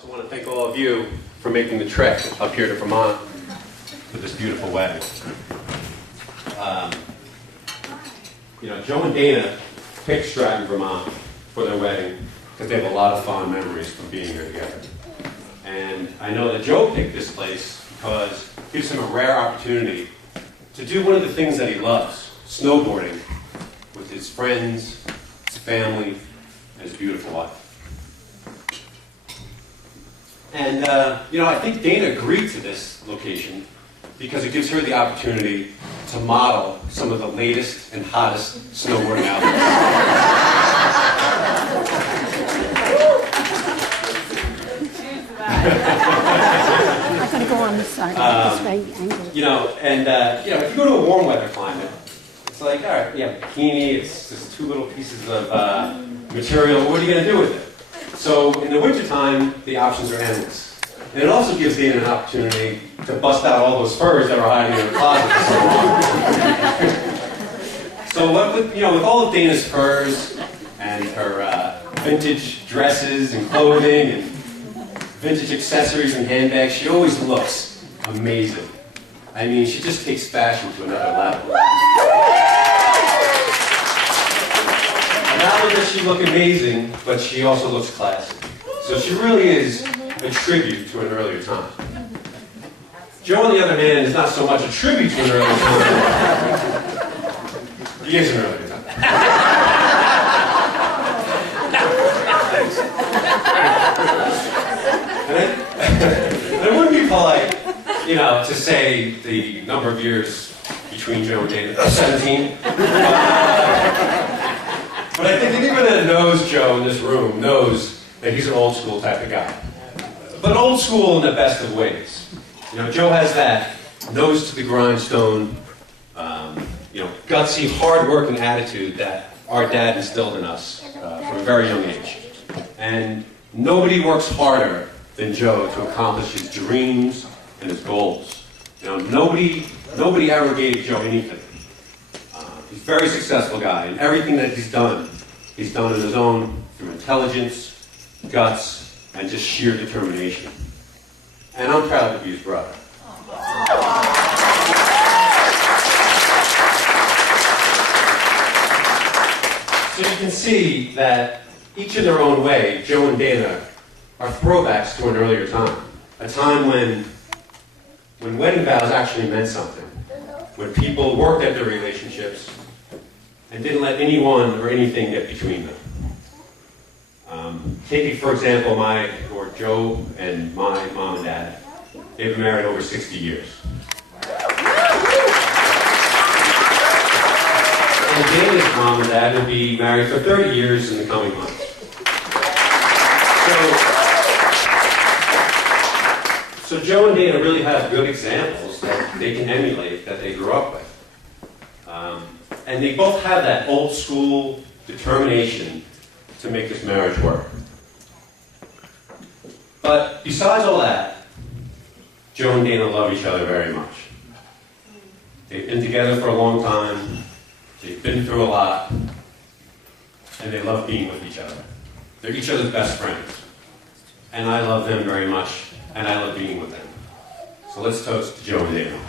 also want to thank all of you for making the trek up here to Vermont for this beautiful wedding. Joe and Dana picked Stratton, Vermont for their wedding because they have a lot of fond memories from being here together. And I know that Joe picked this place because it gives him a rare opportunity to do one of the things that he loves, snowboarding, with his friends, his family, and his beautiful wife. And, I think Dana agreed to this location because it gives her the opportunity to model some of the latest and hottest snowboarding outfits. I'm going to go on this side, this right angle. If you go to a warm weather climate, it's like, all right, bikini, it's just two little pieces of material. What are you going to do with it? So in the wintertime, the options are endless. And it also gives Dana an opportunity to bust out all those furs that were hiding in the closet for so long. So with all of Dana's furs and her vintage dresses and clothing and vintage accessories and handbags, she always looks amazing. I mean, she just takes fashion to another level. Not only does she look amazing, but she also looks classy. So she really is a tribute to an earlier time. Joe, on the other hand, is not so much a tribute to an earlier time. He is an earlier time. And it wouldn't be polite, to say the number of years between Joe and Dana, 17. But I think anyone that knows Joe in this room knows that he's an old school type of guy. But old school in the best of ways. Joe has that nose to the grindstone, gutsy, hard-working attitude that our dad instilled in us from a very young age. And nobody works harder than Joe to accomplish his dreams and his goals. Nobody ever gave Joe anything. He's a very successful guy, and everything that he's done on his own through intelligence, guts, and just sheer determination. And I'm proud to be his brother. So you can see that each in their own way, Joe and Dana are throwbacks to an earlier time. A time when wedding vows actually meant something. When people worked at their relationships and didn't let anyone or anything get between them. Taking, for example, Joe and my mom and dad, they've been married over 60 years. And Dana's mom and dad will be married for 30 years in the coming months. So Joe and Dana really have good examples that they can emulate, that they grew up with. And they both have that old school determination to make this marriage work. But besides all that, Joe and Dana love each other very much. They've been together for a long time, they've been through a lot, and they love being with each other. They're each other's best friends. And I love them very much, and I love being with them. So let's toast to Joe and Dana.